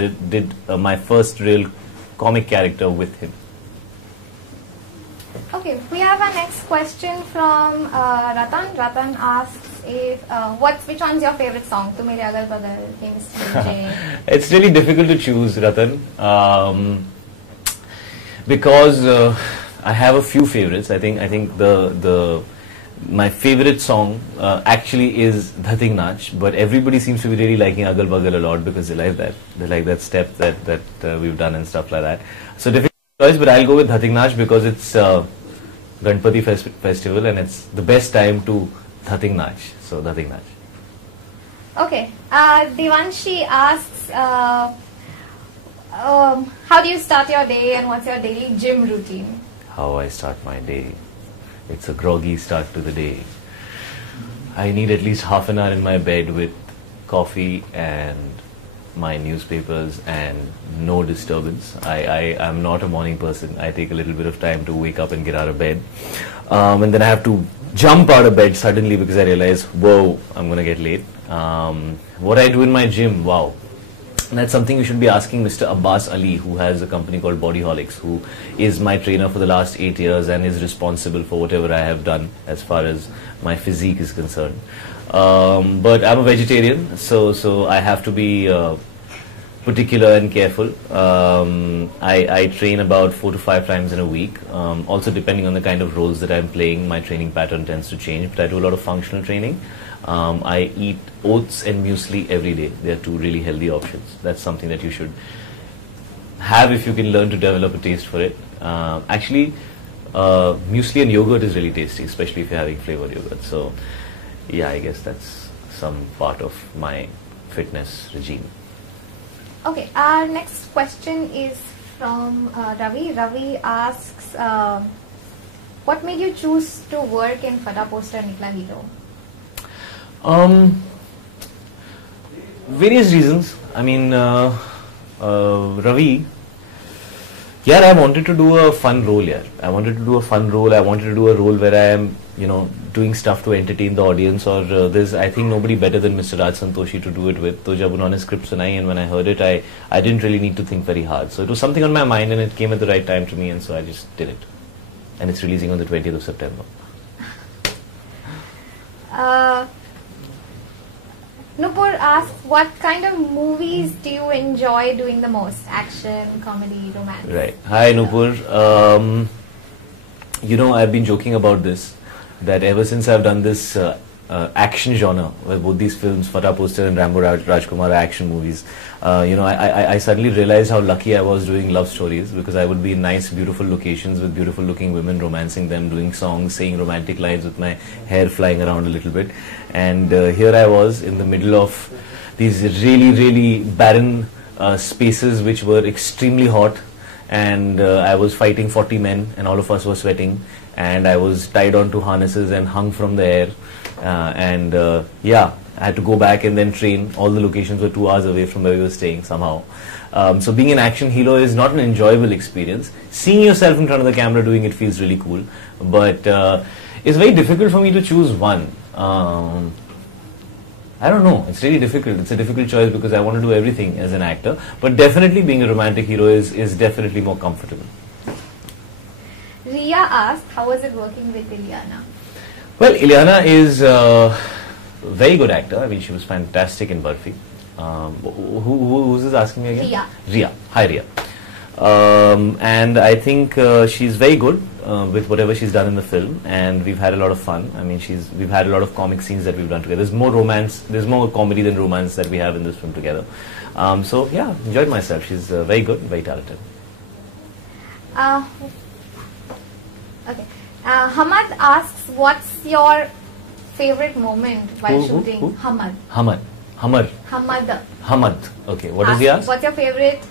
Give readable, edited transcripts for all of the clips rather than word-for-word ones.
did my first real comic character with him. Okay, we have our next question from Ratan. Ratan asks if which one's your favorite song? Tu Mere Agal Bagal, Famous DJ. It's really difficult to choose, Ratan, because I have a few favorites. I think my favorite song actually is Dhatik Nach, but everybody seems to be really liking Agal Bagal a lot because they like that step that we've done and stuff like that. So difficult choice, but I'll go with Dhatik Nach because it's Ganpati festival and it's the best time to Dhatik Nach. So Dhatik Nach. Okay, Devanshi asks, how do you start your day and what's your daily gym routine? How I start my day. It's a groggy start to the day. I need at least half an hour in my bed with coffee and my newspapers and no disturbance. I am not a morning person. I take a little bit of time to wake up and get out of bed. And then I have to jump out of bed suddenly because I realize, whoa, I'm going to get late. What I do in my gym, wow. And that's something you should be asking Mr. Abbas Ali, who has a company called Bodyholics, who is my trainer for the last 8 years and is responsible for whatever I have done as far as my physique is concerned. But I'm a vegetarian, so I have to be particular and careful. I train about 4 to 5 times in a week. Also, depending on the kind of roles that I'm playing, my training pattern tends to change. But I do a lot of functional training. I eat oats and muesli every day. They are two really healthy options. That's something that you should have if you can learn to develop a taste for it. Actually, muesli and yogurt is really tasty, especially if you're having flavored yogurt. So, yeah, I guess that's some part of my fitness regime. Okay, our next question is from Ravi. Ravi asks, what made you choose to work in Fata Poster Nikla Hero? Various reasons. I mean, Ravi, yeah, I wanted to do a fun role here. I wanted to do a fun role. I wanted to do a role where I am, doing stuff to entertain the audience. Or there's, I think, nobody better than Mr. Raj Santoshi to do it with. So, jab unhone script sunai and when I heard it, I didn't really need to think very hard. So it was something on my mind and it came at the right time to me, and so I just did it. And it's releasing on the 20th of September. Nupur asks, what kind of movies do you enjoy doing the most? Action, comedy, romance? Right. Hi, Nupur. I've been joking about this, that ever since I've done this action genre, where both these films, Fata Poster and Rambo Rajkumar, are action movies, I suddenly realized how lucky I was doing love stories, because I would be in nice, beautiful locations with beautiful looking women, romancing them, doing songs, saying romantic lines with my hair flying around a little bit. And here I was in the middle of these really, really barren spaces which were extremely hot, and I was fighting 40 men and all of us were sweating, and I was tied onto harnesses and hung from the air. I had to go back and then train. All the locations were 2 hours away from where we were staying somehow. So being an action hero is not an enjoyable experience. Seeing yourself in front of the camera doing it feels really cool, but it's very difficult for me to choose one. I don't know, it's really difficult. It's a difficult choice because I want to do everything as an actor, but definitely being a romantic hero is definitely more comfortable. Ria asked, how was it working with Ileana? Well, Ileana is a very good actor. I mean, she was fantastic in Barfi. Who's this asking me again? Ria. Ria. Hi, Ria. And I think she's very good with whatever she's done in the film, and we've had a lot of fun. I mean, we've had a lot of comic scenes that we've done together. There's more romance, there's more comedy than romance that we have in this film together. So yeah, enjoyed myself. She's very good, very talented. Okay. Hamad asks, what's your favorite moment while shooting? Who? Hamad. Hamad. Okay. What does he ask? What's your favorite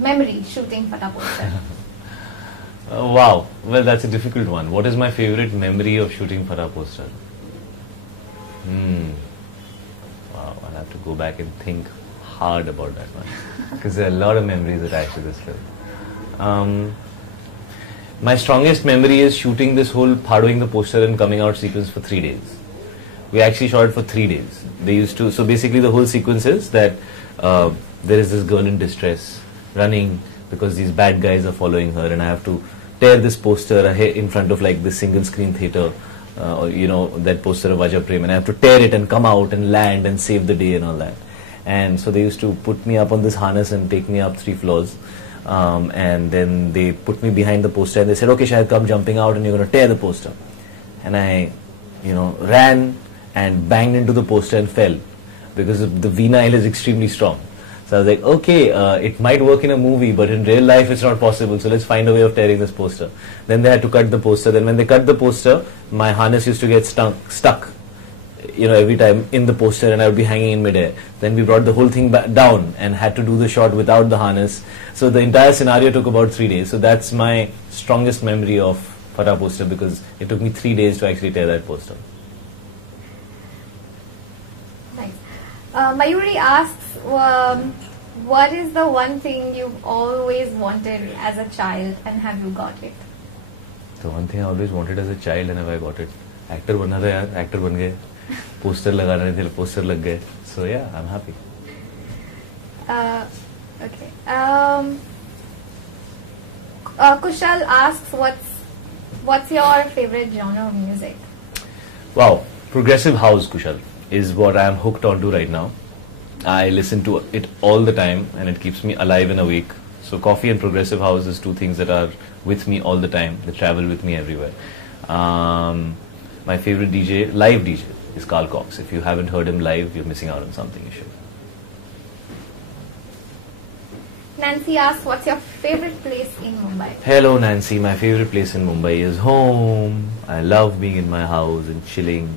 memory shooting Fata Poster? Wow. Well, that's a difficult one. What is my favorite memory of shooting Fata Poster? Wow. I'll have to go back and think hard about that one, because there are a lot of memories attached to this film. My strongest memory is shooting this whole Phadowing the poster and coming out sequence for 3 days. We actually shot it for 3 days. They used to, so basically the whole sequence is that there is this girl in distress running because these bad guys are following her, and I have to tear this poster in front of like this single screen theater, or that poster of Ajay Prem, and I have to tear it and come out and land and save the day and all that. And so they used to put me up on this harness and take me up 3 floors, and then they put me behind the poster and they said, okay Shahid, come jumping out and you're going to tear the poster. And I ran and banged into the poster and fell because the vinyl is extremely strong. So I was like, okay, it might work in a movie, but in real life it's not possible, so let's find a way of tearing this poster. Then they had to cut the poster. Then when they cut the poster, my harness used to get stuck every time in the poster, and I would be hanging in midair. Then we brought the whole thing back down and had to do the shot without the harness. So the entire scenario took about 3 days. So that's my strongest memory of Fatah poster, because it took me 3 days to actually tear that poster. Nice. Mayuri asks, what is the one thing you've always wanted as a child, and have you got it? The one thing I always wanted as a child, and have I got it? Actor बनना था यार, actor बन गए. Poster लगाने थे, poster लग गए. So yeah, I'm happy. Okay. Kushal asks, what's your favorite genre of music? Wow, progressive house, Kushal, is what I am hooked onto right now. I listen to it all the time, and it keeps me alive and awake. So coffee and progressive house is 2 things that are with me all the time. They travel with me everywhere. My favorite DJ, live DJ, is Carl Cox. If you haven't heard him live, you're missing out on something. You should. Nancy asks, what's your favorite place in Mumbai? Hello Nancy, my favorite place in Mumbai is home. I love being in my house and chilling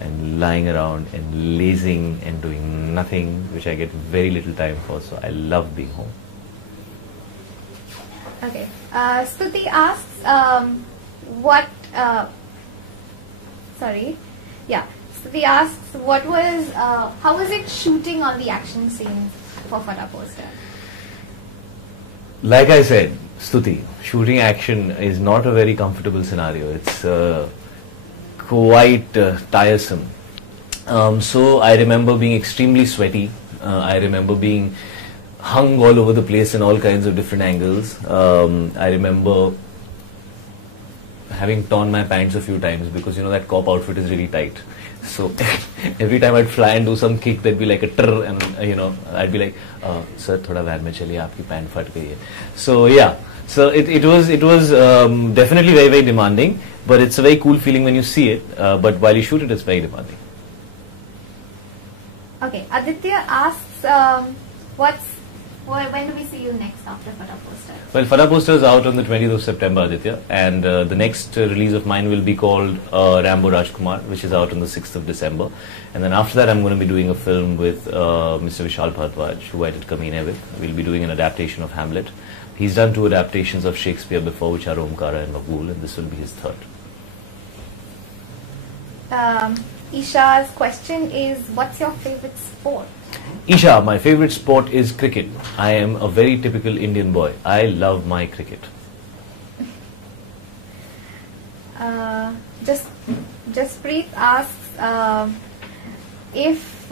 and lying around and lazing and doing nothing, which I get very little time for, so I love being home. Okay. Stuti asks, Stuti asks, how was it shooting on the action scenes for Fatah poster? Like I said, Stuti, shooting action is not a very comfortable scenario. It's quite tiresome. So I remember being extremely sweaty. I remember being hung all over the place in all kinds of different angles. I remember having torn my pants a few times because that cop outfit is really tight. So every time I'd fly and do some kick, there'd be like a trrr, and I'd be like, sir, thoda van mein chaliye, aapki pant fat gayi hai. So yeah, so it was definitely very, very demanding, but it's a very cool feeling when you see it. But while you shoot it, it's very demanding. Okay, Aditya asks, when do we see you next after Fatah poster? Well, Fatah poster is out on the 20th of September, Aditya, and the next release of mine will be called Rambo Rajkumar, which is out on the 6th of December. And then after that, I'm going to be doing a film with Mr. Vishal Bhardwaj, who I did Kameene with. We'll be doing an adaptation of Hamlet. He's done 2 adaptations of Shakespeare before, which are Omkara and Maqbool, and this will be his 3rd. Isha's question is, what's your favorite sport? Isha, my favorite sport is cricket. I am a very typical Indian boy. I love my cricket. Jaspreet asks if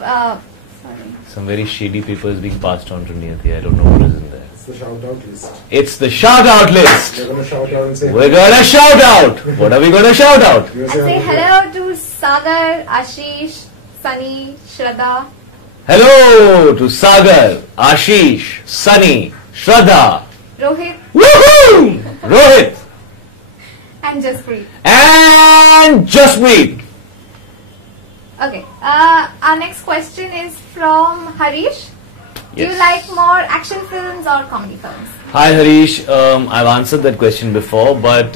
some very shady paper is being passed on to Niyati. I don't know what is in there. It's the shout out list. It's the shout out list. We're going to shout out and say, we're going to shout out. What are we going to shout out? I say hello to Sagar, Ashish, Sunny, Shraddha. Hello to Sagar, Ashish, Sunny, Shraddha, Rohit. Woohoo! Rohit. And Jaspreet. And Jaspreet. Okay. Our next question is from Harish. Do you like more action films or comedy films? Hi Harish, I've answered that question before, but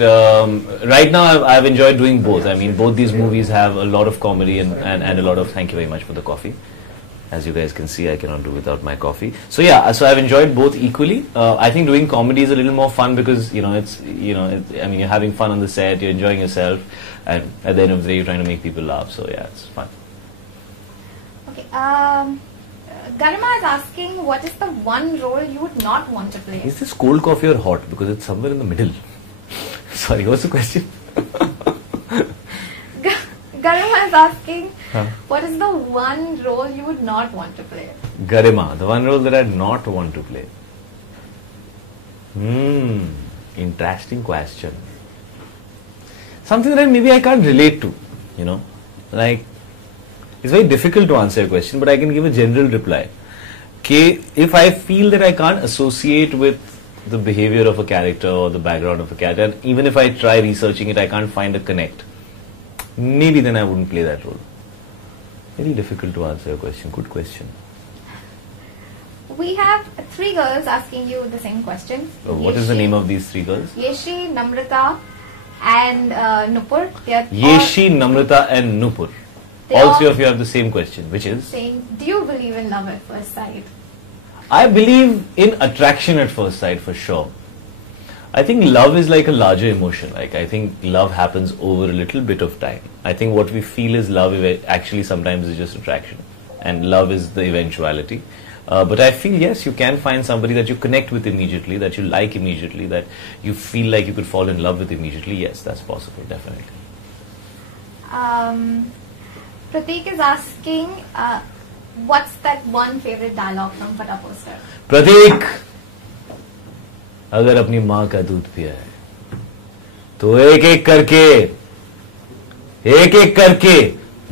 right now I've enjoyed doing both. I mean, both these movies have a lot of comedy and a lot of, thank you very much for the coffee. As you guys can see, I cannot do without my coffee. So yeah, so I've enjoyed both equally. I think doing comedy is a little more fun because, it's you're having fun on the set, you're enjoying yourself, and at the end of the day, you're trying to make people laugh. So yeah, it's fun. Okay. Garima is asking, what is the one role you would not want to play? Is this cold coffee or hot? Because it's somewhere in the middle. Sorry, what's the question? Garima is asking, Huh? what is the one role you would not want to play? Garima, the one role that I'd not want to play. Interesting question. Something that maybe I can't relate to, you know. Like, it's very difficult to answer a question, but I can give a general reply. Okay, if I feel that I can't associate with the behavior of a character or the background of a character, and even if I try researching it, I can't find a connect, maybe then I wouldn't play that role. Very difficult to answer your question. Good question. We have 3 girls asking you the same question. What is the name of these 3 girls? Yeshi, Namrata and Nupur. They are Yeshi, Namrata and Nupur. They All all- 3 of you have the same question, which is? saying, do you believe in love at first sight? I believe in attraction at first sight for sure. I think love is like a larger emotion. Like, I think love happens over a little bit of time. I think what we feel is love actually sometimes is just attraction, and love is the eventuality. But I feel, yes, you can find somebody that you connect with immediately, that you like immediately, that you feel like you could fall in love with immediately. Yes, that's possible, definitely. Prateek is asking, what's that one favorite dialogue from Fata Poster? प्रतीक, अगर अपनी माँ का दूध पिया है तो एक एक करके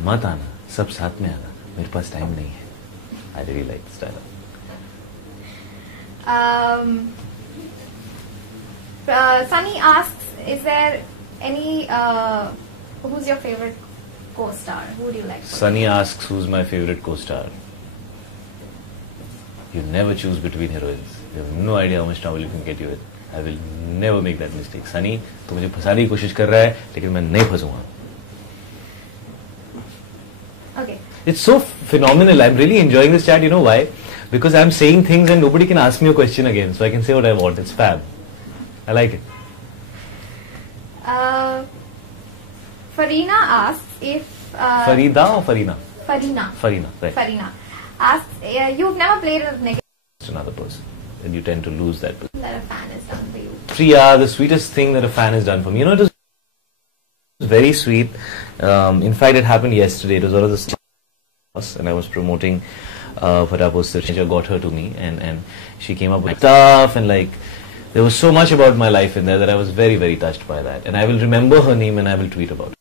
मत आना, सब साथ में आना, मेरे पास टाइम नहीं है. I really like this dialogue. Sunny asks, is there any, who's your favorite co-star? Who do you like? Sunny asks, who's my favorite co-star? You never choose between heroines. You have no idea how much trouble you can get you with. I will never make that mistake. Sunny, तू मुझे फंसाने की कोशिश कर रहा है, लेकिन मैं नहीं फंसूंगा. Okay. It's so phenomenal. I'm really enjoying this chat. You know why? Because I'm saying things and nobody can ask me a question again. So I can say what I want. It's fab. I like it. Farina asks if... Farida or Farina? Farina. Farina, right. Farina asks, you've never played a negative It's another person. And you tend to lose that person. that a fan has done for you. Priya, the sweetest thing that a fan has done for me. You know, it was very sweet. In fact, it happened yesterday. It was one of the stars, and I was promoting Fata Poster. She got her to me, and she came up with stuff, and like, there was so much about my life in there that I was very, very touched by that. And I will remember her name and I will tweet about it.